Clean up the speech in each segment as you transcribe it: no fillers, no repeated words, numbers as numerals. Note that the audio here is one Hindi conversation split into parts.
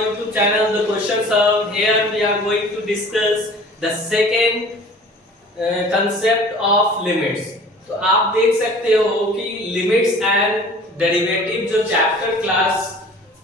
YouTube channel The Question Sum. Here we are going to discuss the second concept of limits. तो आप देख सकते हो कि लिमिट्स एंड डेरिवेटिव जो चैप्टर क्लास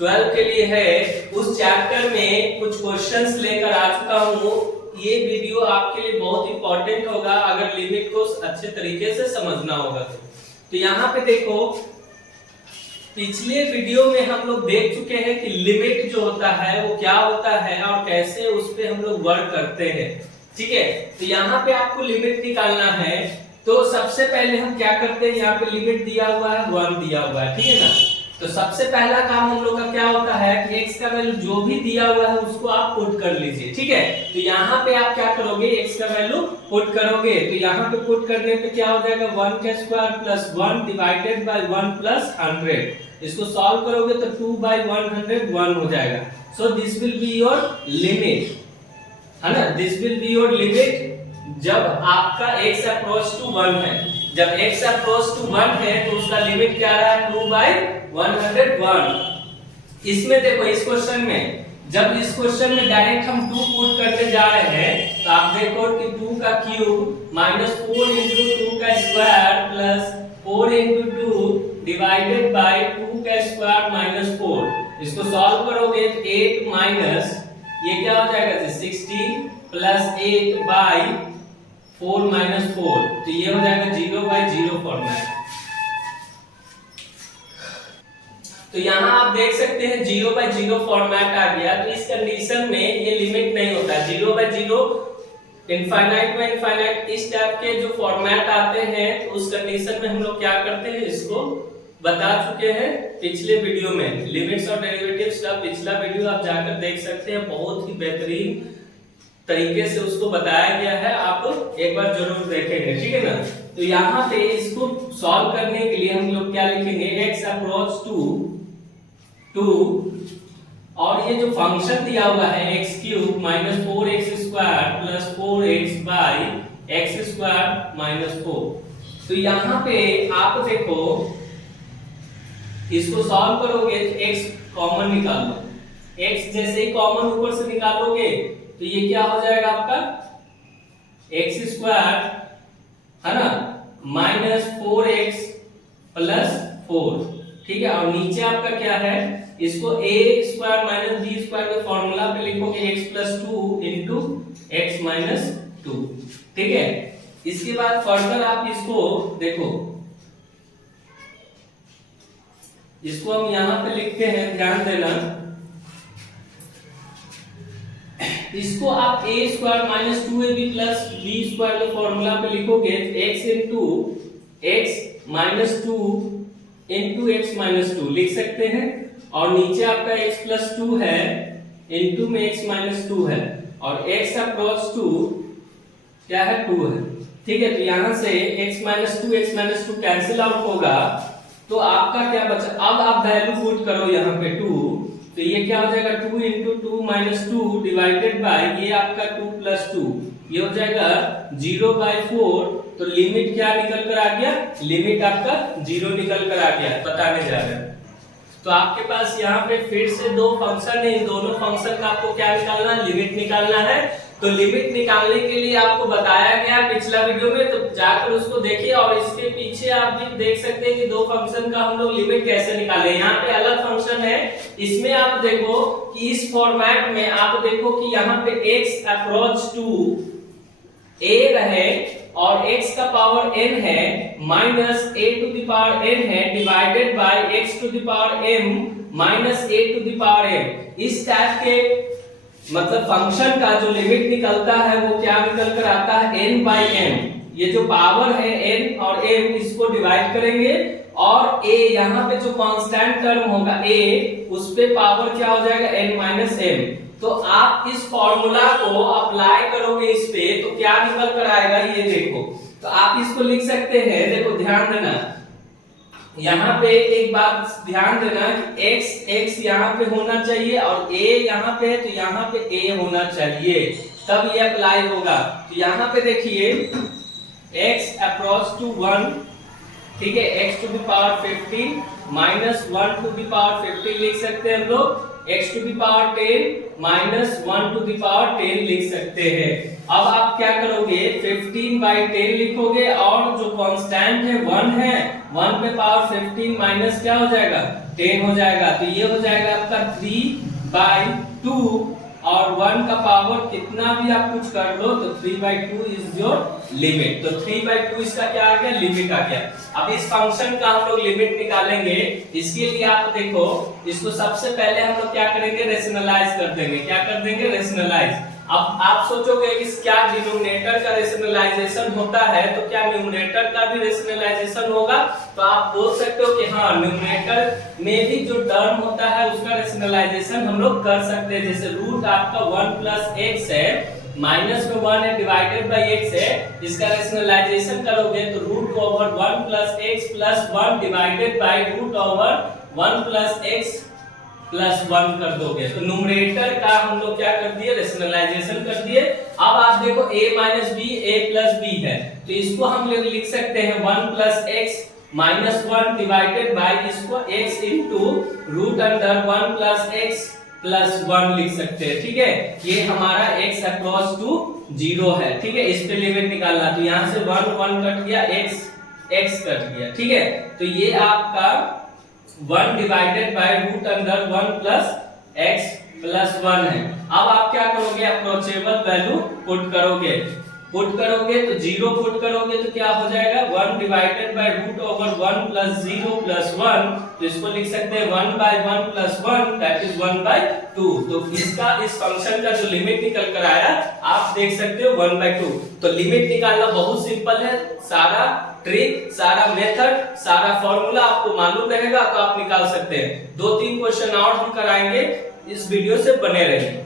12 के लिए है, उस चैप्टर में कुछ क्वेश्चंस लेकर आ चुका हूँ। ये वीडियो आपके लिए बहुत इंपॉर्टेंट होगा अगर लिमिट को अच्छे तरीके से समझना होगा तो यहाँ पे देखो, पिछले वीडियो में हम लोग देख चुके हैं कि लिमिट जो होता है वो क्या होता है और कैसे उस पे हम लोग वर्क करते हैं। ठीक है, तो यहाँ पे आपको लिमिट निकालना है। तो सबसे पहले हम क्या करते हैं, यहाँ पे लिमिट दिया हुआ है 1 दिया हुआ है, ठीक है ना। तो सबसे पहला काम हम लोग का क्या होता है कि x का वैल्यू जो भी दिया हुआ है उसको आप पुट कर लीजिए। ठीक है, तो यहाँ पे आप क्या करोगे, x का वैल्यू पुट करोगे। तो यहाँ पे पुट करने पे क्या हो जाएगा, 1 का square plus 1 divided bye 1 plus 100। इसको सॉल्व करोगे तो 2 बाय 100 1 हो जाएगा। So this will be your limit, है ना। This will be your limit जब आपका x अप्रोच टू 1 है। जब x अप्रोच टू 1 है तो उसका लिमिट क्या रहा है, 2 बाय 101। इसमें देखो, इस क्वेश्चन में जब इस क्वेश्चन में डायरेक्ट हम 2 पुट करने जा रहे हैं तो आप देखो कि 2 का क्यूब माइनस 4 इंटू 2 का square plus 4 into 2 divided by 2 का स्क्वायर माइनस 4। इसको सॉल्व करोगे तो 8 माइनस ये क्या हो जाएगा, 16 प्लस 8 बाय 4 माइनस 4, तो ये हो जाएगा 0 बाय 0 फॉर्मेट। तो यहाँ आप देख सकते हैं 0 बाय 0 फॉर्मेट आ गया। तो इस कंडीशन में ये लिमिट नहीं होता, 0 बाय 0 इनफाइनाइट में इनफाइनाइट इस टाइप के जो फॉर्मेट आते हैं, तो उस कंडीशन में हम लोग क्या करते हैं, इसको बता चुके हैं पिछले वीडियो में। लिमिट्स और डेरिवेटिव्स का पिछला वीडियो आप जाकर देख सकते हैं, बहुत ही बेहतरीन तरीके से उसको बताया गया है, आप एक बार जरूर देखेंगे। ठीक है ना। तो यहाँ पे इसको सॉल्व करने के लिए हम लोग क्या लिखेंगे, x अप्रोच टू 2 और ये जो फंक्शन दिया हुआ है x cube minus 4x square plus 4x by x square minus 4। तो यहाँ पे आप देखो, इसको सॉल्व करोगे तो x कॉमन निकाल लो। x जैसे ही कॉमन ऊपर से निकालोगे तो ये क्या हो जाएगा आपका x स्क्वायर, है ना, माइनस 4x प्लस 4। ठीक है, और नीचे आपका क्या है, इसको a square minus b square के फॉर्मूला पे लिखोगे x plus 2 into x minus 2। ठीक है, इसके बाद फर्दर आप इसको देखो, इसको हम यहां पे लिखते हैं, ध्यान देना। इसको आप a square minus 2ab plus b square के फॉर्मूला पे लिखोगे तो x into x minus 2 into x minus 2 लिख सकते हैं। और नीचे आपका x प्लस 2 है, इंटू में x माइनस 2 है, और x अप्रोच टू क्या है, 2 है। ठीक है, तो यहां से x माइनस 2 कैंसिल आउट होगा, तो आपका क्या बचा, अब आप वैल्यू पुट करो यहाँ पे 2, तो ये क्या हो जाएगा, 2 इंटू 2 माइनस 2 डिवाइडेड बाय ये आपका 2 प्लस 2, ये हो जाएगा 0 बाय 4। तो लिमिट क्या निकल कर आ गया, लिमिट आपका 0 निकल कर आ गया, बताने जा रहे हैं। तो आपके पास यहाँ पे फिर से 2 फंक्शन है, इन दोनों फंक्शन का आपको क्या निकालना है, लिमिट निकालना है। तो लिमिट निकालने के लिए आपको बताया गया पिछला वीडियो में, तो जाकर उसको देखिए। और इसके पीछे आप भी देख सकते हैं कि 2 फंक्शन का हम लोग लिमिट कैसे निकाले। यहाँ पे अलग फंक्शन है, इसमें आप देखो कि इस फॉर्मेट में आप देखो कि यहाँ पे x अप्रोच टू a रहे और x का पावर n है minus a to the power n है divided by x to the power m minus a to the power m। इस टाइप के मतलब फंक्शन का जो लिमिट निकलता है वो क्या निकल कर आता है, n बाई m। ये जो पावर है n और m, इसको डिवाइड करेंगे और a यहाँ पे जो कांस्टेंट टर्म होगा a, उस पे पावर क्या हो जाएगा, n माइनस m। तो आप इस फॉर्मूला को अप्लाई करोगे इस पे तो क्या निकल कर आएगा, ये देखो। तो आप इसको लिख सकते हैं, देखो ध्यान देना, यहाँ पे एक बात ध्यान देना कि x यहाँ पे होना चाहिए और a यहाँ पे है, तो यहाँ पे a होना चाहिए, तब ये अप्लाई होगा। तो यहाँ पे देखिए x अप्रोच टू 1, ठीक है, x to the power 15 minus 1 to the power 15 लिख सकते हैं हम लोग। x to the power 10 minus 1 to the power 10 लिख सकते हैं। अब आप क्या करोगे, 15/10 लिखोगे और जो कांस्टेंट है 1 है, 1 पे पावर 15 माइनस क्या हो जाएगा 10 हो जाएगा, तो ये हो जाएगा आपका 3/2 और 1 का पावर कितना भी आप कुछ कर लो तो 3/2 इज योर लिमिट। तो 3/2 इसका क्या आ गया, लिमिट आ गया। अब इस फंक्शन का हम लोग लिमिट निकालेंगे। इसके लिए आप देखो, इसको सबसे पहले हम लोग क्या करेंगे, रेशनलाइज कर देंगे। क्या कर देंगे, रेशनलाइज। अब आप सोचोगे कि क्या डिनोमिनेटर का रेशनलाइजेशन होता है तो क्या न्यूमरेटर का भी रेशनलाइजेशन होगा, तो आप बोल सकते हो कि हाँ, न्यूमरेटर में भी जो टर्म होता है उसका रेशनलाइजेशन हम लोग कर सकते हैं। जैसे रूट आपका 1 प्लस एक्स है, माइनस में 1 है, डिवाइडेड बाई एक्स है, इसका रेशनलाइजेशन करोगे तो root over 1 plus x plus 1 divided by root over 1 plus x plus 1 कर दोगे। तो न्यूमरेटर का हम लोग क्या कर दिए, रेशनलाइजेशन कर दिए। अब आप देखो a minus b a plus b है, तो इसको हम लोग लिख सकते हैं 1 plus x minus 1 divided by इसको x into root under 1 plus x plus 1 लिख सकते हैं। ठीक है, ये हमारा x अक्रॉस टू 0 है। ठीक है, इस पे लिमिट निकालना, तो यहाँ से 1 1 कट गया, x कट गया। ठीक है, तो ये आपका 1 divided by root under 1 plus x plus 1 है। अब आप क्या करोगे, अप्रोचेबल वैल्यू पुट करोगे तो 0 पुट करोगे तो क्या हो जाएगा, 1 divided by root over 1 plus 0 plus 1, तो इसको लिख सकते हैं 1 बाय 1 प्लस 1 दैट इज 1/2। तो इसका इस फंक्शन का जो लिमिट निकल कर आया आप देख सकते हो 1/2। तो लिमिट निकालना बहुत सिंपल है, सारा ट्रिक, सारा मेथड, सारा फॉर्मूला आपको मालूम रहेगा तो आप निकाल सकते हैं। 2-3 क्वेश्चन और हम कराएंगे, इस वीडियो से बने रहिए।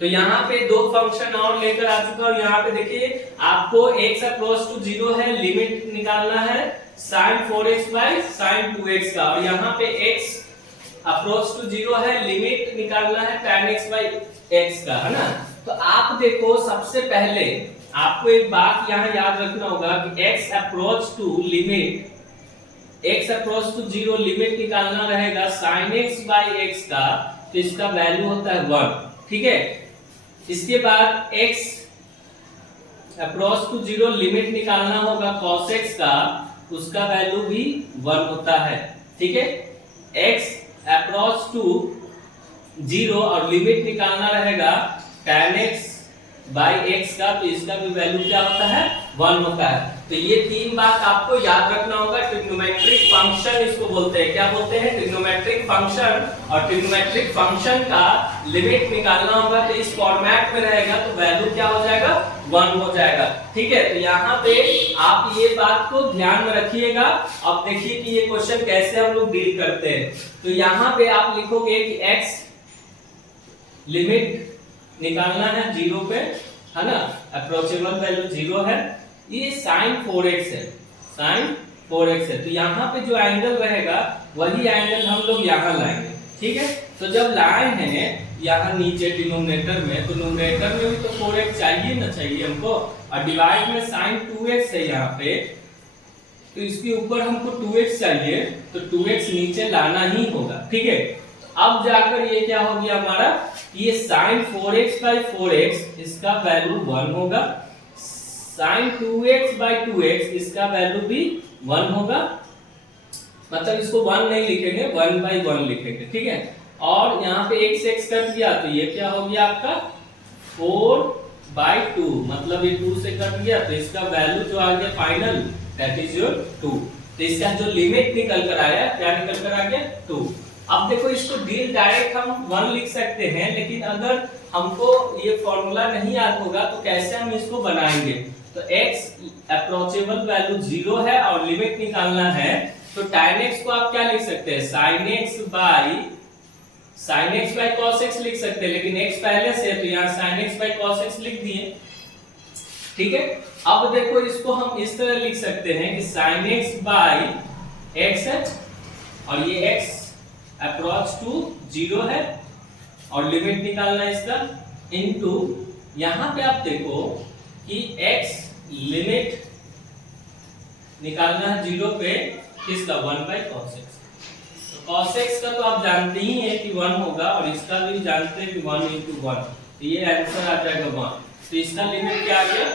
तो यहाँ पे 2 फंक्शन और लेकर आ चुका हूँ। यहाँ पे देखिए आपको x अप्रोच टू 0 है, लिमिट निकालना है sin 4x by sin 2x का, और यहाँ पे x अप्रोच टू 0 है, लिमिट निकालना है tan x बाई x का, है ना। तो आप देखो सबसे पहले आपको एक बात यहाँ याद रखना होगा कि x approach to limit, x approach to 0 limit निकालना रहेगा sin x बाई x का, तो इसका वैल्यू होता है 1। ठीक है, इसके बाद x अप्रोच टू 0 लिमिट निकालना होगा cos x का, उसका वैल्यू भी 1 होता है। ठीक है, x अप्रोच टू 0 और लिमिट निकालना रहेगा tan x बाई x का, तो इसका भी वैल्यू क्या होता है, 1 होता है। तो ये 3 बात आपको याद रखना होगा। ट्रिग्नोमेट्रिक फंक्शन इसको बोलते हैं, क्या बोलते हैं, ट्रिग्नोमेट्रिक फंक्शन। और ट्रिग्नोमेट्रिक फंक्शन का लिमिट निकालना होगा तो इस फॉर्मेट में रहेगा, तो वैल्यू क्या हो जाएगा, 1 हो जाएगा। ठीक है, तो यहाँ पे आप ये बात को ध्यान में रखिएगा। अब देखिए कि ये क्वेश्चन कैसे हम लोग डील करते हैं। तो यहाँ पे आप लिखोगे कि x लिमिट निकालना है 0 पे, है ना, अप्रोचेबल वैल्यू 0 है, ये sin 4x है, sin 4x है। तो यहाँ पे जो एंगल रहेगा वही एंगल हम लोग यहाँ लाएंगे। ठीक है, तो जब लाए हैं यहाँ नीचे डिनोमिनेटर में, तो न्यूमरेटर में भी तो 4x चाहिए ना, चाहिए हमको, और डिवाइड में sin 2x है यहाँ पे, तो इसके ऊपर हमको 2x चाहिए, तो 2x नीचे लाना ही होगा। ठीक है, अब जाकर ये क्या हो गया हमारा, ये sin 4x बाई 4x इसका वैल्यू 1 होगा, sin 2x बाई 2x इसका वैल्यू भी 1 होगा, मतलब इसको 1 नहीं लिखेंगे, 1/1 लिखेंगे। ठीक है, और यहाँ पे x कट गया, तो ये क्या हो गया आपका 4/2, मतलब ये 2 से कट गया, तो इसका वैल्यू जो आ गया फाइनल दैट इज योर 2। तो इसका जो लिमिट निकल कर आया, क्या निकल कर आ गया, 2। अब देखो इसको डील डायरेक्ट हम 1 लिख सकते हैं, लेकिन अगर हमको ये फॉर्मूला नहीं याद होगा तो कैसे हम इसको बनाएंगे। तो x अप्रोचेबल वैल्यू 0 है और लिमिट निकालना है, तो tan x को आप क्या लिख सकते हैं, sin x by cos x लिख सकते हैं, लेकिन x पहले से है तो यहाँ sin x by cos x लिख दिए। ठीक है, अब देखो इसको हम इस तरह लिख सकते हैं कि sin x बाई x है, और ये x अप्रोच टू 0 है और लिमिट निकालना इसका, इनटू यहाँ पे आप देखो कि x लिमिट निकालना है 0 पे, किसका 1/cos x। तो cos x का तो आप जानते ही हैं कि 1 होगा और इसका भी जानते हैं कि 1 into 1, तो ये आंसर आ जाएगा 1। तो इसका लिमिट क्या आ गया,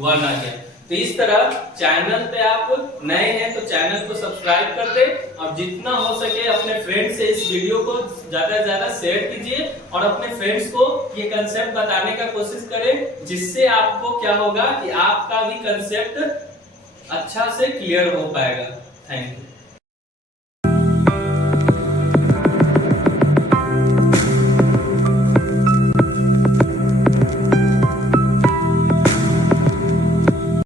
1 आ गया। तो इस तरह चैनल पे आप नए हैं तो चैनल को सब्सक्राइब कर दे और जितना हो सके अपने फ्रेंड्स से इस वीडियो को ज्यादा से ज्यादा शेयर कीजिए और अपने फ्रेंड्स को ये कंसेप्ट बताने का कोशिश करें, जिससे आपको क्या होगा कि आपका भी कंसेप्ट अच्छा से क्लियर हो पाएगा। Thank you.